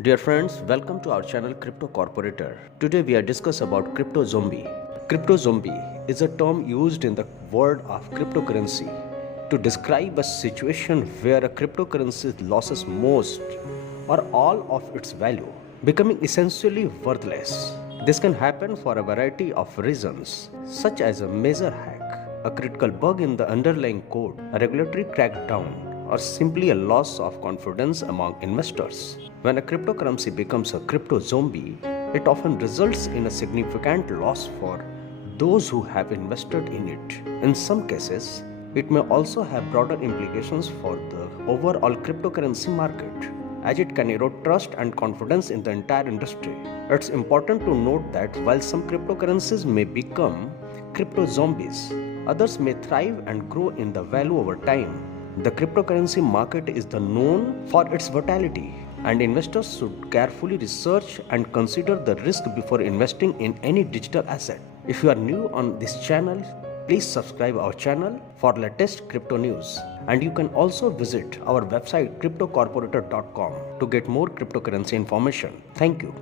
Dear friends, welcome to our channel Crypto Corporator. Today we are discuss about crypto zombie. Crypto zombie is a term used in the world of cryptocurrency to describe a situation where a cryptocurrency loses most or all of its value, becoming essentially worthless. This can happen for a variety of reasons, such as a major hack, a critical bug in the underlying code, a regulatory crackdown, or simply a loss of confidence among investors. When a cryptocurrency becomes a crypto zombie, it often results in a significant loss for those who have invested in it. In some cases, it may also have broader implications for the overall cryptocurrency market, as it can erode trust and confidence in the entire industry. It's important to note that while some cryptocurrencies may become crypto zombies, others may thrive and grow in the value over time. The cryptocurrency market is known for its volatility, and investors should carefully research and consider the risk before investing in any digital asset. If you are new on this channel, please subscribe our channel for latest crypto news. And you can also visit our website cryptocorporator.com to get more cryptocurrency information. Thank you.